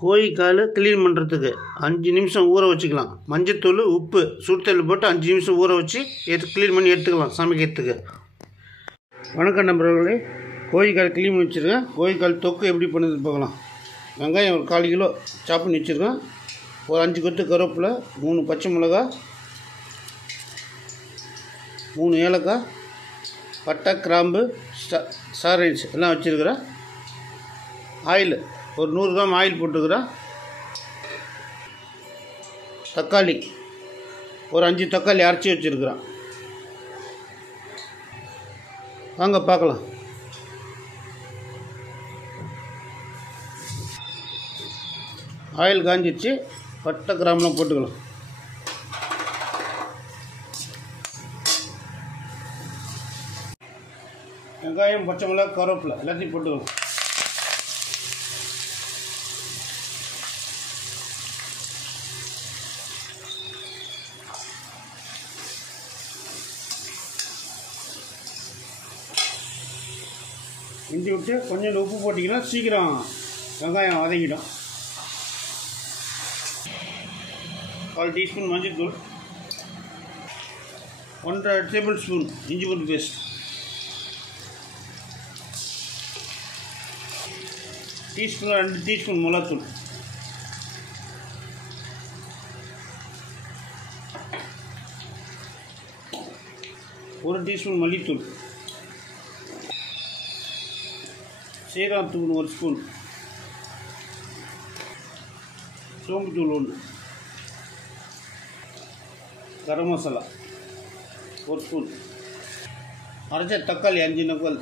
கோழிக்கால் clean பண்ணுறதுக்கு 5 நிமிஷம் ஊற வச்சுக்கலாம். மஞ்சத்தூள், உப்பு, சுடுதண்ணி போட்டு 5 நிமிஷம் ஊற வச்சு க்ளீன் பண்ணி எடுத்துக்கலாம் சமைக்கிறதுக்கு. வணக்கம் நண்பர்களே, கோழிக்கால் க்ளீன் பண்ணி வச்சுருக்கேன். கோழிக்கால் தொக்கு எப்படி பண்ணுறது பார்க்கலாம். வெங்காயம் ஒரு 1/4 கிலோ சாப் பண்ணி வச்சுருக்கேன். ஒரு 5 கொத்து கருவேப்பிலை, 3 பச்சை மிளகா, 3 ஏலக்காய், பட்டை, கிராம்பு, ஸ்டார் ரைஸ் எல்லாம் வச்சுருக்கிறேன். ஆயில் ஒரு 100 கிராம் ஆயில் போட்டுக்கிறேன். தக்காளி ஒரு 5 தக்காளி அரைச்சி வச்சுருக்கிறேன். வாங்க பார்க்கலாம். ஆயில் காஞ்சிடுச்சு. பட்டை, கிராம்பெலாம் போட்டுக்கலாம். வெங்காயம், பச்சை மிளகாய், கருவேப்பிலை எல்லாத்தையும் போட்டுக்கலாம். இஞ்சி விட்டு கொஞ்சம் உப்பு போட்டிங்கன்னா சீக்கிரம் வெங்காயம் வதங்கிடும். 1/4 டீஸ்பூன் மஞ்சள்தூள், 1/2 டேபிள் ஸ்பூன் இஞ்சி பூண்டு பேஸ்ட், டீஸ்பூன் 2 டீஸ்பூன் மிளகாத்தூள், ஒரு டீஸ்பூன் மல்லித்தூள், சீரகத்தூள் 1 ஸ்பூன், சோம்புத்தூள் 1, கரம் மசாலா 1 ஸ்பூன், அரைச்ச தக்காளி 5 நக்கல்,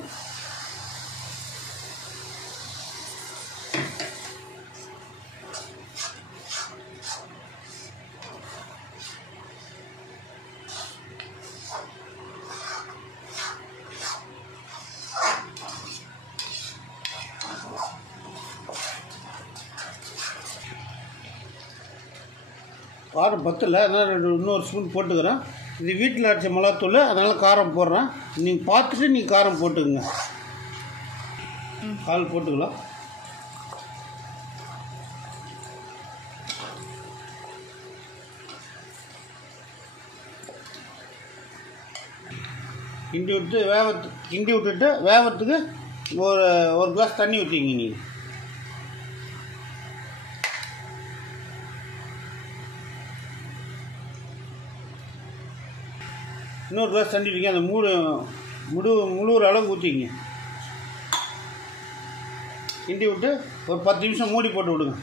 காரம் பத்தில் அதனால் இன்னொரு ஸ்பூன் போட்டுக்கிறேன். இது வீட்டில் அரைச்ச மிளகாத்தூள், அதனால் காரம் போடுறேன். நீங்கள் பார்த்துட்டு நீங்கள் காரம் போட்டுக்குங்க. கால் போட்டுக்கலாம். கிண்டி விட்டுட்டு வேகிறதுக்கு ஒரு கிளாஸ் தண்ணி ஊற்றிங்க. நீங்கள் இன்னொரு கிளாஸ் தண்ணி ஊற்றிங்க. அந்த முழுகிற அளவுக்கு ஊற்றிங்க. கிண்டி விட்டு ஒரு 10 நிமிஷம் மூடி போட்டு விடுங்க.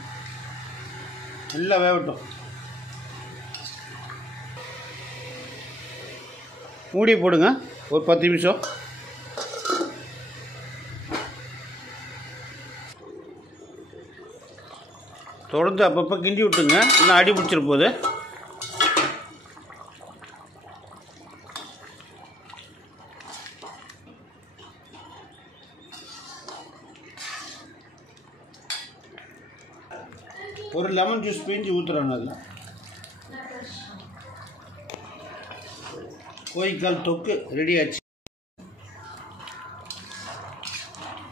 நல்லா வேகட்டும். மூடி போடுங்க ஒரு 10 நிமிஷம். தொடர்ந்து அப்பப்போ கிண்டி விட்டுங்க, இன்னும் அடி பிடிச்சிரு போகுது. ஒரு லெமன் ஜூஸ் பிழிஞ்சு ஊற்றுறேன். அதில் கோழிக்கால் தொக்கு ரெடி ஆச்சு.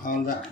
அவ்வளோதான்.